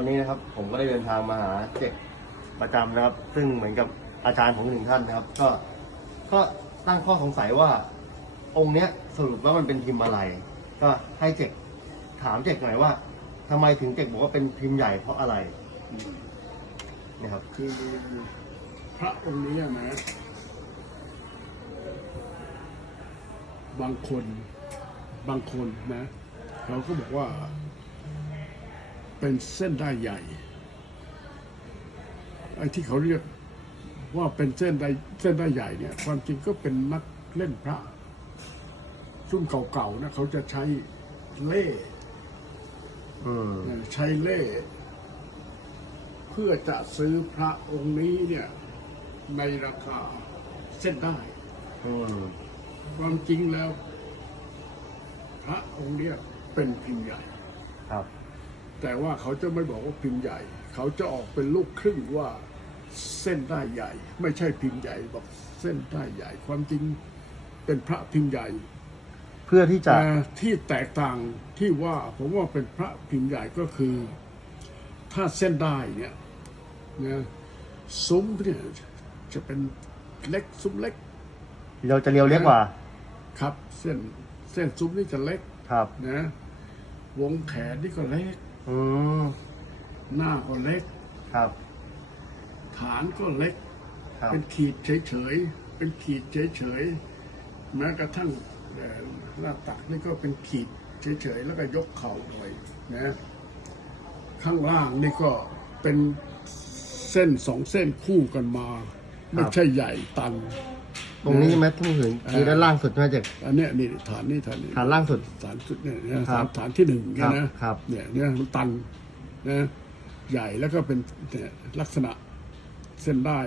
วันนี้นะครับผมก็ได้เดินทางมาหาเจ็กประจำนะครับ ซึ่งเหมือนกับอาจารย์ของหนึ่งท่านนะครับ ก็ก็ตั้งข้อสงสัยว่า องค์เนี้ยสรุปว่ามันเป็นพิมพ์อะไร ก็ให้เจ็กถามเจ็กหน่อยว่าทำไมถึงเจ็กบอกว่าเป็นพิมพ์ใหญ่เพราะอะไรนะครับ คือพระองค์นี้นะ บางคนบางคนนะ เขาก็บอกว่า เป็นเส้นได้ใหญ่ไอ้ที่เขาเรียกว่าเป็นเส้นได้เส้นได้ใหญ่เนี่ย ความจริงก็เป็นนักเล่นพระรุ่นเก่าๆนะเขาจะใช้เล่อืมใช้เล่ เพื่อจะซื้อพระองค์นี้เนี่ย ในราคาเส้นได้อืมความจริงแล้ว พระองค์เนี้ยเป็นพิมพ์ใหญ่ครับ แต่ว่าเขาจะไม่บอกว่าพิมพ์ใหญ่ เขาจะออกเป็นลูกครึ่งว่าเส้นได้ใหญ่ ไม่ใช่พิมพ์ใหญ่บอกเส้นได้ใหญ่ ความจริงเป็นพระพิมพ์ใหญ่ เพื่อที่จะแต่ที่แตกต่างที่ว่าผมว่าเป็นพระพิมพ์ใหญ่ก็คือ ถ้าเส้นได้เนี่ยนะซุ้มเนี่ยจะเป็นเล็กซุ้มเล็ก เราจะเรียวเล็กกว่า ครับ เส้นเส้นซุ้มนี่จะเล็กครับนะ วงแขนนี่ก็เล็ก อืมหน้าก็เล็ก ครับ ฐานก็เล็ก ครับ เป็นขีดเฉยๆ เป็นขีดเฉยๆ แม้กระทั่งเอ่อหน้าตักนี่ก็เป็นขีดเฉยๆ แล้วก็ยกเข่าหน่อยนะ ข้างล่างนี่ก็เป็นเส้นสองเส้นคู่กันมา ไม่ใช่ใหญ่ตัน ตรงนี้ใช่ไหมที่เห็นคือด้านล่างสุดใช่ไหมเจ็กอันเนี้ยนี่ฐานนี่ฐานนี่ฐานล่างสุด ฐานสุดเนี่ยนะครัฐานบฐานที่หนึ่งเนี่ยนะครับ เนี่ยเนี่ยมันตันนะใหญ่แล้วก็เป็นเนี่ยลักษณะเส้นได้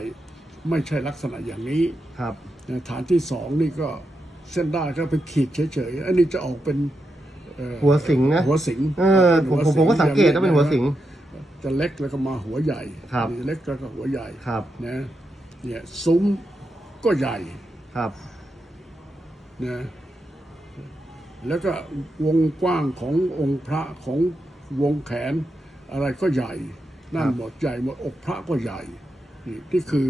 ไม่ใช่ลักษณะอย่างนี้ ครับนะฐานที่สองนี่ก็เส้นได้ก็เป็นขีดเฉยๆ อันนี้จะออกเป็นเอ่อหัวสิงนะหัวสิงเออผมผมผมก็สังเกตว่าเป็นหัวสิงจะเล็กแล้วก็มาหัวใหญ่ครับนี่เล็กแล้วก็หัวใหญ่ครับ นะเนี่ยซุ้มก็ใหญ่ ครับ นะแล้วก็วงกว้างขององค์พระของวงแขน อะไรก็ใหญ่ นั่นหมดใหญ่หมดอกพระก็ใหญ่นี่นี่คือ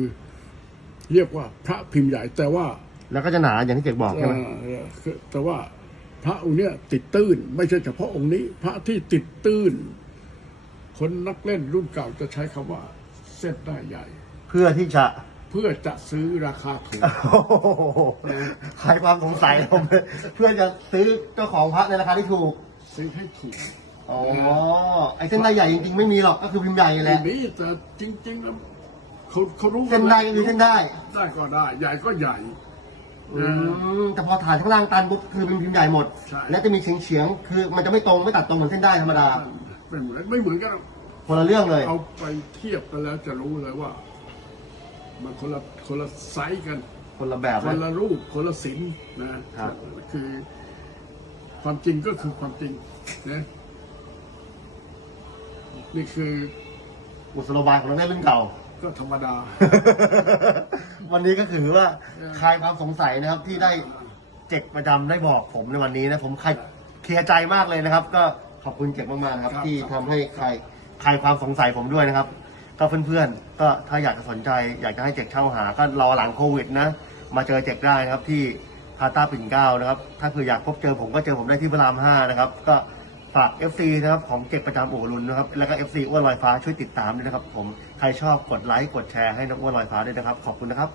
เรียกว่าพระพิมพ์ใหญ่แต่ว่า แล้วก็จะหนาอย่างที่เจ็กบอกใช่ไหมเอ่อคือแต่ว่าพระองค์เนี้ยติดตื้น ไม่ใช่เฉพาะองค์นี้ พระที่ติดตื้น คนนักเล่นรุ่นเก่าจะใช้คำว่า เส้นได้ใหญ่ เพื่อที่จะ เพื่อจะซื้อราคาถูก โอ้โหคลายความสงสัยผมเลยเพื่อจะซื้อเจ้าของพระในราคาที่ถูก ซื้อให้ถูกอ๋อ ไอ้เส้นได้ใหญ่จริงๆไม่มีหรอก ก็คือพิมพ์ใหญ่แหละ ทีนี้แต่จริง ๆ แล้วเขาเขารู้กัเส้นได้ก็คือเส้นได้ได้ก็ได้ ใหญ่ก็ใหญ่ อืนะมแต่พอฐานข้างล่างตันปุ๊บคือเป็นพิมพ์ใหญ่หมด ใช่ และจะมีเฉียงเฉียงๆคือมันจะไม่ตรงไม่ตัดตรงเหมือนเส้นได้ธรรมดาไม่เหมือนไม่เหมือนกันคนละเรื่องเลย เอาไปเทียบกันแล้วจะรู้เลยว่า มันคนละคนละไซส์กัน คนละแบบคนนะ ละรูปคนละศิลป์นะครับ คือ ความจริงก็คือความจริงนะนี่คือกุศโลบายของนักเล่นรุ่นเก่า ก็ธรรมดา วันนี้ก็คือว่าคลายความสงสัยนะครับที่ได้เจ็กประจำได้บอกผมในวันนี้นะผมคลายเคลียร์ใจมากเลยนะครับ ก็ขอบคุณเจ็กมากๆนะครับ ครับ ที่ทำให้คลายคลายความสงสัยผมด้วยนะครับ ก็เพื่อนๆ ก็ถ้าอยากจะสนใจ อยากจะให้เจ็กเช่าหา ก็รอหลังโควิดนะ มาเจอเจ็กได้นะครับที่พาต้าปิ่นเกล้านะครับ ถ้าเผื่ออยากพบเจอผมก็เจอผมได้ที่พระรามห้านะครับ ก็ฝาก FC นะครับของเจ็กประจำอู่รุนนะครับ แล้วก็ FC อ้วนลอยฟ้าช่วยติดตามด้วยนะครับ ผม ใครชอบกดไลค์ กดแชร์ให้น้องอ้วนลอยฟ้าด้วยนะครับ ขอบคุณนะครับ